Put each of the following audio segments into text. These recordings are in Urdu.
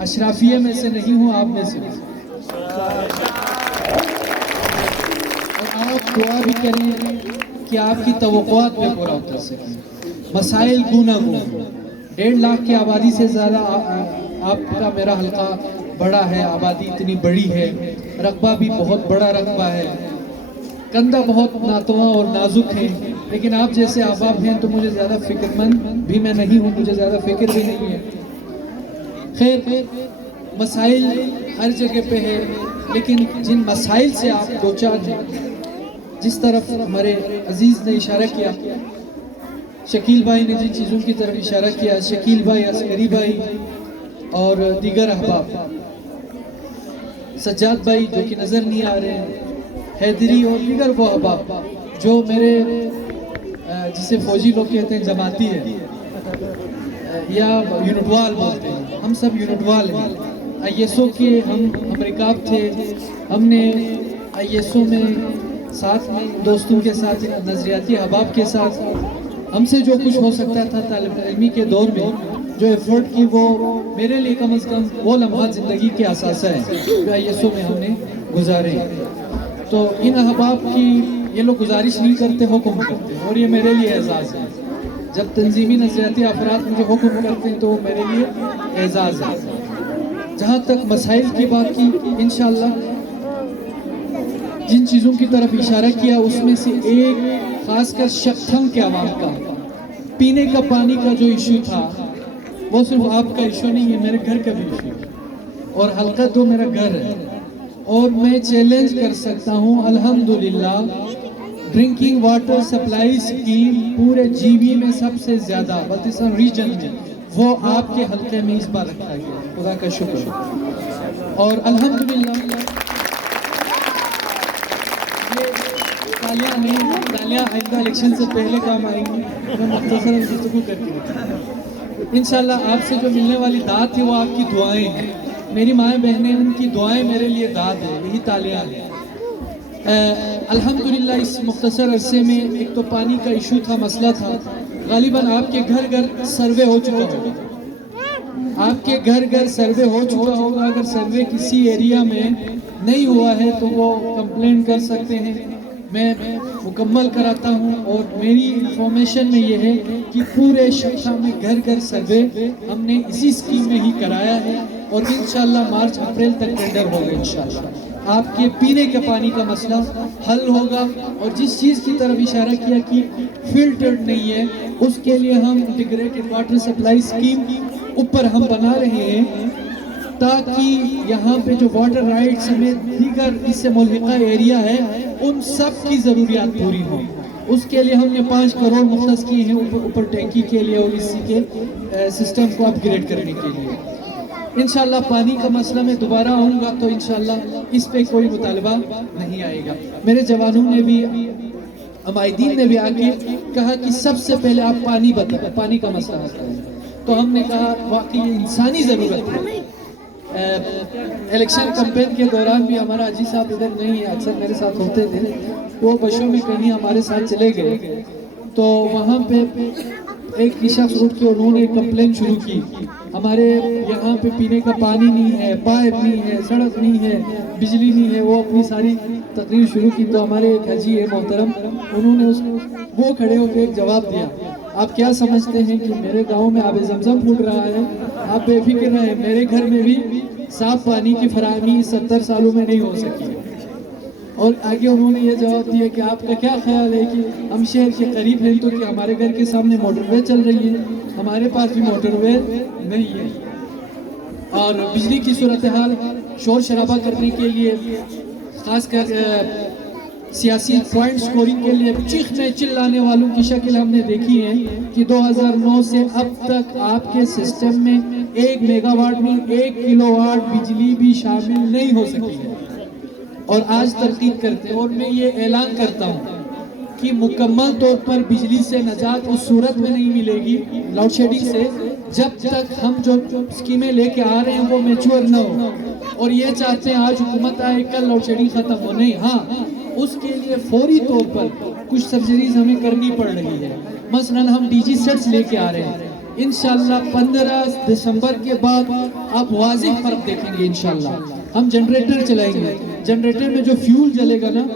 اشرافیہ میں سے نہیں ہوں، آپ میں سے ہوں۔ اور آپ دعا بھی کریں کہ آپ کی توقعات میں پورا اتر سکیں۔ مسائل گوناگون، 1.5 لاکھ کی آبادی سے زیادہ آپ کا میرا حلقہ بڑا ہے، آبادی اتنی بڑی ہے، رقبہ بھی بہت بڑا رقبہ ہے، کندھا بہت ناتواں اور نازک ہے، لیکن آپ جیسے احباب ہیں تو مجھے زیادہ فکر مند بھی میں نہیں ہوں، مجھے زیادہ فکر بھی نہیں ہے۔ خیر، مسائل ہر جگہ پہ ہے، لیکن جن مسائل سے آپ دوچار ہیں، جس طرف ہمارے عزیز نے اشارہ کیا، شکیل بھائی نے جن چیزوں کی طرف اشارہ کیا، شکیل بھائی، عسکری بھائی اور دیگر احباب، سجاد بھائی جو کہ نظر نہیں آ رہے ہیں، حیدری اور دیگر وہ احباب جو میرے جسے فوجی لوگ کہتے ہیں جماعتی ہے یا یونٹوال بولتے ہیں، ہم سب یونٹوال ہیں۔ آئی ایس او کے ہم رکاب تھے، ہم نے آئی ایس او میں ساتھ میں دوستوں کے ساتھ، نظریاتی احباب کے ساتھ ہم سے جو کچھ ہو سکتا تھا طالب علمی کے دور میں جو ایفرٹ کی، وہ میرے لیے کم از کم وہ لمحات زندگی کے اثاثہ ہیں جو آئی ایس او میں ہم نے گزارے ہیں۔ تو ان احباب کی یہ لوگ گزارش نہیں کرتے، حکم کرتے ہیں، اور یہ میرے لیے اعزاز ہے۔ جب تنظیمی نظریاتی افراد مجھے حکم کرتے ہیں تو وہ میرے لیے اعزاز ہے۔ جہاں تک مسائل کی بات کی، انشاءاللہ جن چیزوں کی طرف اشارہ کیا اس میں سے ایک خاص کر شکتھم کے عوام کا پینے کا پانی کا جو ایشو تھا، وہ صرف آپ کا ایشو نہیں ہے، میرے گھر کا بھی ایشو ہے، اور حلقہ 2 میرا گھر ہے، اور میں چیلنج کر سکتا ہوں الحمدللہ ڈرنکنگ واٹر سپلائی اسکیم پورے جی بی میں سب سے زیادہ بلتستان ریجن میں وہ آپ کے حلقے میں اس بار رکھا گیا، خدا کا شکر۔ اور الحمدللہ تالیاں آئندہ الیکشن سے پہلے کام آئیں گی، میں مختصر گفتگو کر کے رکھا۔ انشاءاللہ آپ سے جو ملنے والی دعات ہے وہ آپ کی دعائیں ہیں، میری مائیں بہنیں، ان کی دعائیں میرے لیے دعات ہے، یہی تالیاں ہیں۔ الحمدللہ اس مختصر عرصے میں ایک تو پانی کا ایشو تھا، مسئلہ تھا، غالباً آپ کے گھر گھر سروے ہو چکا ہوگا، آپ کے گھر گھر سروے ہو چکا ہوگا۔ اگر سروے کسی ایریا میں نہیں ہوا ہے تو وہ کمپلین کر سکتے ہیں، میں مکمل کراتا ہوں۔ اور میری انفارمیشن میں یہ ہے کہ پورے شکشا میں گھر گھر سروے ہم نے اسی اسکیم میں ہی کرایا ہے، اور انشاءاللہ مارچ اپریل تک ٹینڈر ہوگا انشاءاللہ۔ آپ کے پینے کے پانی کا مسئلہ حل ہوگا، اور جس چیز کی طرف اشارہ کیا کہ فلٹرڈ نہیں ہے، اس کے لیے ہم انٹیگریٹڈ واٹر سپلائی اسکیم اوپر ہم بنا رہے ہیں، تاکہ یہاں پہ جو واٹر رائٹ سمیت دیگر اس سے ملحقہ ایریا ہے ان سب کی ضروریات پوری ہوں۔ اس کے لیے ہم نے 5 کروڑ مختص کیے ہیں اوپر ٹینکی کے لیے اور اسی کے سسٹم کو اپ گریڈ کرنے کے لیے۔ انشاءاللہ پانی کا مسئلہ میں دوبارہ آؤں گا تو انشاءاللہ اس پہ کوئی مطالبہ نہیں آئے گا۔ میرے جوانوں نے بھی، عمائدین نے بھی آگے کہا کہ سب سے پہلے آپ پانی بتائیں، پانی کا مسئلہ بتائیں، تو ہم نے کہا واقعی یہ انسانی ضرورت ہے۔ الیکشن کمپین کے دوران بھی ہمارا حاجی صاحب ادھر نہیں ہے، اکثر میرے ساتھ ہوتے تھے، وہ بشوں میں کہیں ہمارے ساتھ چلے گئے، تو وہاں پہ ایک شخص اٹھ کے انہوں نے کمپلین شروع کی، ہمارے یہاں پہ پینے کا پانی نہیں ہے، پائپ نہیں ہے، سڑک نہیں ہے، بجلی نہیں ہے۔ وہ اپنی ساری تقریر شروع کی تو ہمارے ایک حاجی ہے محترم، انہوں نے وہ کھڑے ہو کے ایک جواب دیا، آپ کیا سمجھتے ہیں کہ میرے گاؤں میں آب زمزم پھوٹ رہا ہے؟ آپ بے فکر رہیں، میرے گھر میں بھی صاف پانی کی فراہمی 70 سالوں میں نہیں ہو سکی۔ اور آگے انہوں نے یہ جواب دیا کہ آپ کا کیا خیال ہے کہ ہم شہر کے قریب ہیں تو کہ ہمارے گھر کے سامنے موٹر وے چل رہی ہے، ہمارے پاس بھی موٹر وے نہیں ہے، اور بجلی کی صورتحال شور شرابہ کرنے کے لیے، خاص کر سیاسی پوائنٹ سکورنگ کے لیے چیخنے چلانے والوں کی شکل ہم نے دیکھی ہے کہ 2009 سے اب تک آپ کے سسٹم میں 1 میگا واٹ میں 1 کلو واٹ بجلی بھی شامل نہیں ہو سکی ہے، اور آج ترتیب کرتے ہیں۔ اور میں یہ اعلان کرتا ہوں کہ مکمل طور پر بجلی سے نجات اس صورت میں نہیں ملے گی لوڈ شیڈنگ سے جب تک ہم جو اسکیمیں لے کے آ رہے ہیں وہ میچور نہ ہو، اور یہ چاہتے ہیں آج حکومت آئے کل لوڈ شیڈنگ ختم ہو، نہیں، ہاں اس کے لیے فوری طور پر کچھ سرجریز ہمیں کرنی پڑ رہی ہے۔ مثلا ہم ڈی جی سیٹس لے کے آ رہے ہیں، انشاءاللہ 15 دسمبر کے بعد آپ واضح فرق دیکھیں گے انشاءاللہ. ہم جنریٹر چلائیں گے. جنریٹر میں جو فیول جلے گا نا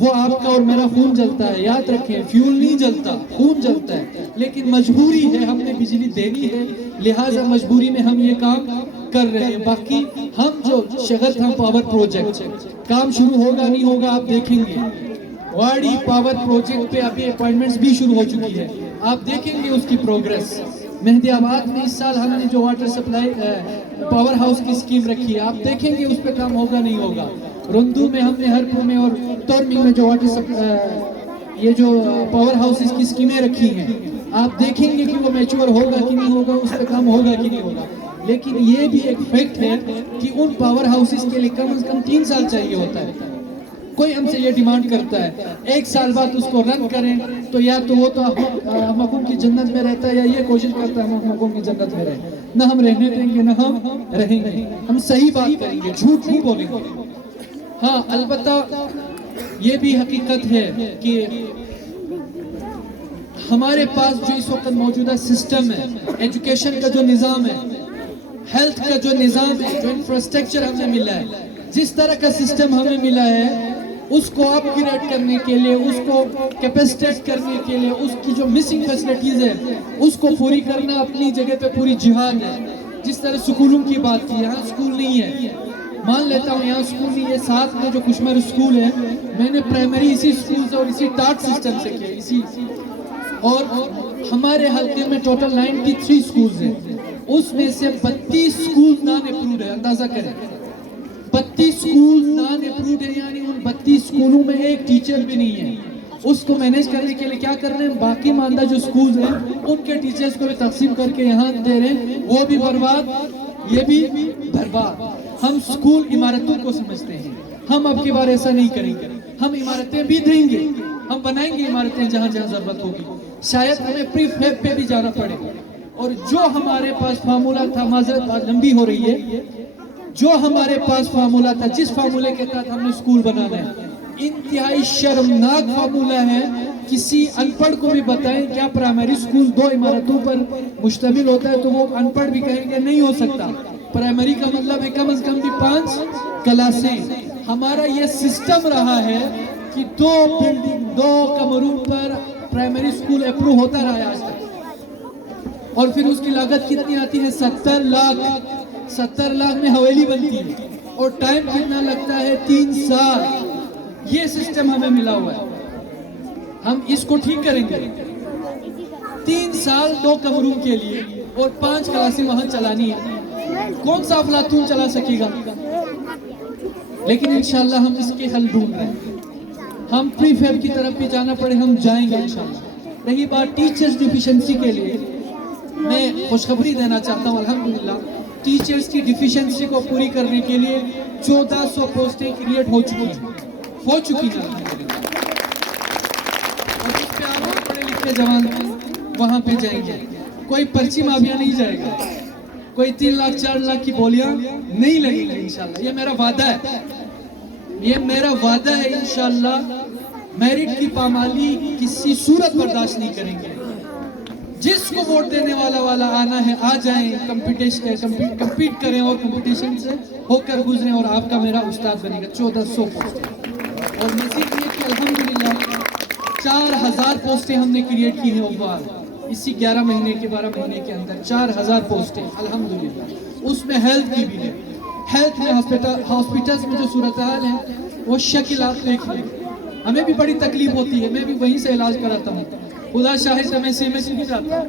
وہ آپ کا اور میرا خون جلتا ہے. یاد رکھیں فیول نہیں جلتا، خون جلتا ہے. لیکن مجبوری ہے، ہم نے بجلی دینی ہے، لہٰذا مجبوری میں ہم یہ کام کر رہے ہیں. باقی ہم جو شغل پاور پروجیکٹ کام شروع ہوگا نہیں ہوگا آپ دیکھیں گے. واڑی پاور پروجیکٹ پہ ابھی اپائنٹمنٹس بھی شروع ہو چکی ہے، آپ دیکھیں گے اس کی پروگریس. مہدی آباد میں اس سال ہم نے جو واٹر سپلائی پاور ہاؤس کی اسکیم رکھی ہے، آپ دیکھیں گے اس پہ کام ہوگا نہیں ہوگا. رندو میں ہم نے ہرپور میں اور تورمی میں جو یہ جو پاور ہاؤسز کی اسکیمیں رکھی ہیں، آپ دیکھیں گے کہ وہ میچور ہوگا کہ نہیں ہوگا، اس پہ کام ہوگا کہ نہیں ہوگا. لیکن یہ بھی ایک فیکٹ ہے کہ ان پاور ہاؤسز کے لیے کم از کم 3 سال چاہیے ہوتا ہے. کوئی ہم سے یہ ڈیمانڈ کرتا ہے 1 سال بعد اس کو رن کریں، تو یا تو وہ تو ہم حقوق کی جنت میں رہتا ہے، یا یہ کوشش کرتا ہے ہم حقوق کی جنت میں رہیں. نہ ہم رہنے دیں گے نہ ہم رہیں گے. ہم صحیح بات کریں گے، جھوٹ نہیں بولیں گے. ہاں البتہ یہ بھی حقیقت ہے کہ ہمارے پاس جو اس وقت موجودہ سسٹم ہے، ایجوکیشن کا جو نظام ہے، ہیلتھ کا جو نظام ہے، جو انفراسٹرکچر ہمیں ملا ہے، جس طرح کا سسٹم ہمیں ملا ہے، اس کو اپ گریڈ کرنے کے لیے، اس کو کیپیسٹیٹ کرنے کے لیے، اس کی جو مسنگ فیسلٹیز ہے اس کو پوری کرنا اپنی جگہ پہ پوری جہاد ہے. جس طرح سکولوں کی بات کی، یہاں سکول نہیں ہے، مان لیتا ہوں یہاں سکول نہیں ہے. ساتھ میں جو کشمر سکول ہے، میں نے پرائمری اسی سکول سے اور اسی ٹاٹ سسٹم سے کیا. اور ہمارے حلقے میں ٹوٹل 93 سکولز ہیں، اس میں سے 32 سکول نان اپروڈ ہے. اندازہ کریں 32 سکول نان اپروڈ ہے، یعنی ان 32 سکولوں میں ایک ٹیچر بھی نہیں ہے. اس کو مینیج کرنے کے لیے کیا کر رہے ہیں، باقی ماندہ جو سکولز ہیں ان کے ٹیچرز کو بھی تقسیم کر کے یہاں دے رہے ہیں. وہ بھی برباد، یہ بھی برباد. ہم سکول عمارتوں کو سمجھتے ہیں، ہم اب کی بار ایسا نہیں کریں گے. ہم عمارتیں بھی دیں گے، ہم بنائیں گے عمارتیں جہاں جہاں ضرورت ہوگی. شاید ہمیں پری فیب پہ بھی جانا پڑے. اور جو ہمارے پاس فارمولا تھا، معذرت بات لمبی ہو رہی ہے، جو ہمارے پاس فارمولا تھا، جس فارمولے کے تحت ہم نے سکول بنانا ہے، انتہائی شرمناک فارمولا ہے. کسی ان پڑھ کو بھی بتائیں کیا پرائمری سکول 2 عمارتوں پر مشتمل ہوتا ہے، تو وہ ان پڑھ بھی کہیں گے نہیں ہو سکتا. پرائمری کا مطلب ہے کم از کم بھی 5 کلاسیں. ہمارا یہ سسٹم رہا ہے کہ 2 بلڈنگ 2 کمروں پر پرائمری سکول اپروو ہوتا رہا ہے آج تک. اور پھر اس کی لاگت کتنی آتی ہے، 70 لاکھ. 70 لاکھ میں حویلی بنتی ہے، اور ٹائم کتنا لگتا ہے، 3 سال. یہ سسٹم ہمیں ملا ہوا ہے، ہم اس کو ٹھیک کریں گے. 3 سال 2 کمروں کے لیے اور 5 کلاسیں وہاں چلانی ہے. کون سا افلاطون چلا سکے گا؟ لیکن انشاءاللہ ہم اس کے حل ڈھونڈ رہے ہیں. ہم پری فیب کی طرف بھی جانا پڑے ہم جائیں گے انشاءاللہ. رہی بات ٹیچرز ڈیفیشنسی کے لیے، میں خوشخبری دینا چاہتا ہوں. الحمدللہ ٹیچرز کی ڈیفیشنسی کو پوری کرنے کے لیے 1400 پوسٹیں کریٹ ہو چکی ہیں. اور اس پہ آپ پڑھے لکھے جوان وہاں پہ جائیں گے. کوئی پرچی مافیا نہیں جائے گا، کوئی 3 لاکھ 4 لاکھ کی بولیاں نہیں لگیں گی انشاءاللہ. یہ میرا وعدہ ہے، یہ میرا وعدہ ہے. انشاءاللہ میرٹ کی پامالی کسی صورت برداشت نہیں کریں گے. جس کو ووٹ دینے والا آنا ہے آ جائیں، کمپیٹ کریں اور کمپٹیشن سے ہو کر گزریں، اور آپ کا میرا استاد بنے گا. 1400 پوسٹیں. اور مزید یہ کہ الحمدللہ 4000 پوسٹیں ہم نے کریٹ کی ہیں اوور اسی 11 مہینے کے 12 مہینے کے اندر. 4000 پوسٹیں الحمدللہ. اس میں ہیلتھ کی بھی ہے. ہیلتھ میں ہاسپٹلز میں جو صورتحال ہے وہ شکل آپ دیکھ لیں. ہمیں بھی بڑی تکلیف ہوتی ہے، میں بھی وہیں سے علاج کراتا ہوں. خدا شاہد میں CMS نہیں جاتا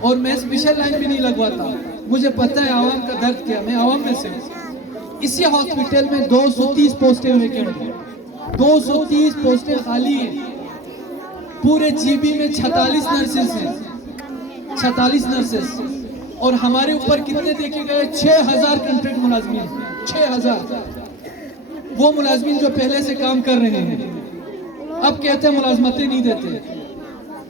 اور میں اسپیشل لائن بھی نہیں لگواتا. مجھے پتہ ہے عوام کا درد کیا، میں عوام میں سے ہوں. اسی ہاسپٹل میں 230 پوسٹیں ویکنٹ ہیں، 230 پوسٹیں خالی ہیں. پورے GB میں 46 نرسز ہیں، 46 نرسز. اور ہمارے اوپر کتنے دیکھے گئے، 6000 کنٹریکٹ ملازمین. 6000 وہ ملازمین جو پہلے سے کام کر رہے ہیں، اب کہتے ہیں ملازمتیں نہیں دیتے.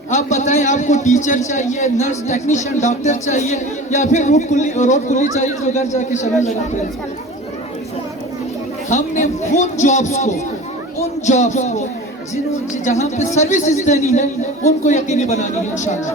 آپ بتائیں آپ کو ٹیچر چاہیے، نرس، ٹیکنیشین، ڈاکٹر چاہیے، یا پھر روڈ کلی چاہیے جو گھر جا کے شمل لگاتے ہیں. ہم نے ان جابز کو جہاں پہ سروسز دینی ہے ان کو یقینی بنانی ہے انشاءاللہ.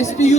SPU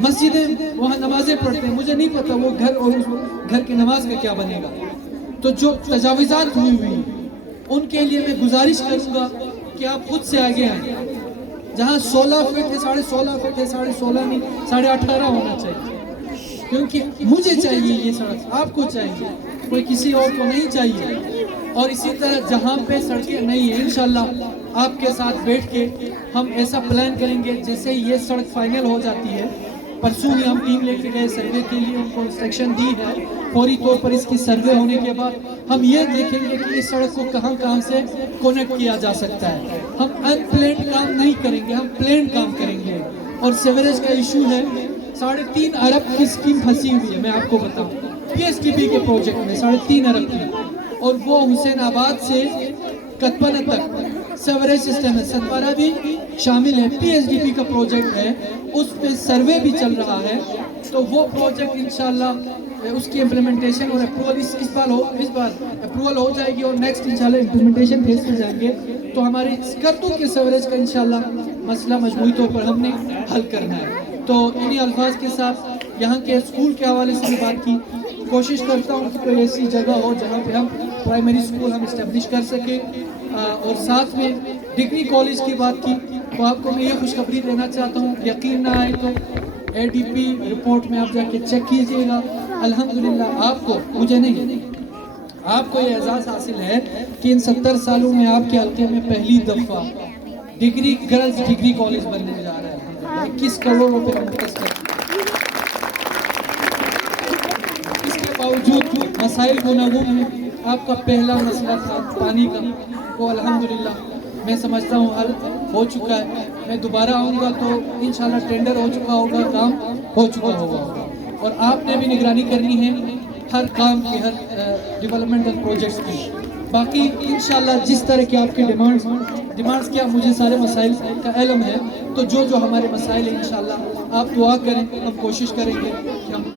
مسجدیں وہاں نمازیں پڑھتے ہیں، مجھے نہیں پتا وہ گھر اور اس گھر کی نماز کا کیا بنے گا. تو جو تجاوزات ہوئی ان کے لیے میں گزارش کروں گا کہ آپ خود سے آگے آئیں. جہاں 16 فٹ ہے 16.5 فٹ ہے 16.5 نہیں 18.5 ہونا چاہیے، کیونکہ مجھے چاہیے یہ سڑک، آپ کو چاہیے، کوئی کسی اور کو نہیں چاہیے. اور اسی طرح جہاں پہ سڑکیں نہیں ہیں انشاءاللہ آپ کے ساتھ بیٹھ کے ہم ایسا پلان کریں گے. جیسے یہ سڑک فائنل ہو جاتی ہے، پرسوں ہی ہم ٹیم لے کے گئے سروے کے لیے، ان کو انسٹرکشن دی ہے. فوری طور پر اس کی سروے ہونے کے بعد ہم یہ دیکھیں گے کہ اس سڑک کو کہاں سے کنیکٹ کیا جا سکتا ہے. ہم ان پلانڈ کام نہیں کریں گے، ہم پلانڈ کام کریں گے. اور سیوریج کا ایشو ہے، 3.5 ارب کی اسکیم پھنسی ہوئی ہے. میں آپ کو بتاؤں پی ایس ٹی پی کے پروجیکٹ میں 3.5 ارب کی، اور وہ حسین آباد سے کتپنہ تک سیوریج سسٹم ہے. ستپارہ بھی شامل ہے، پی ایس ڈی پی کا پروجیکٹ ہے، اس پہ سروے بھی چل رہا ہے. تو وہ پروجیکٹ انشاءاللہ اس کی امپلیمنٹیشن اور اپروول اس بار اپروول ہو جائے گی، اور نیکسٹ انشاءاللہ امپلیمنٹیشن فیز پہ جائیں گے. تو ہماری اسکردو کے سیوریج کا انشاءاللہ مسئلہ مجموعی طور پر ہم نے حل کرنا ہے. تو انہی الفاظ کے ساتھ یہاں کے اسکول کے حوالے سے بات کی. کوشش کرتا ہوں کہ کوئی ایسی جگہ ہو جہاں پہ ہم پرائمری اسکول ہم اسٹیبلش کر سکیں. اور ساتھ میں ڈگری کالج کی بات کی، تو آپ کو میں یہ خوشخبری دینا چاہتا ہوں، یقین نہ آئے تو اے ڈی پی رپورٹ میں آپ جا کے چیک کیجئے گا. الحمدللہ آپ کو، مجھے نہیں، آپ کو یہ اعزاز حاصل ہے کہ ان 70 سالوں میں آپ کے حلقے میں پہلی دفعہ ڈگری گرلز ڈگری کالج بننے جا رہا ہے. 21 کروڑ روپے مختص کر. اس کے باوجود مسائل گوناگون ہیں. آپ کا پہلا مسئلہ تھا پانی کا، وہ الحمدللہ میں سمجھتا ہوں حل ہو چکا ہے. میں دوبارہ آؤں گا تو انشاءاللہ ٹینڈر ہو چکا ہوگا، کام ہو چکا ہوگا. اور آپ نے بھی نگرانی کرنی ہے ہر کام کی، ہر ڈیولپمنٹل پروجیکٹس کی. باقی انشاءاللہ جس طرح کی آپ کی ڈیمانڈز کیا، مجھے سارے مسائل کا علم ہے. تو جو ہمارے مسائل ہیں انشاءاللہ آپ دعا کریں، ہم کوشش کریں گے کہ ہم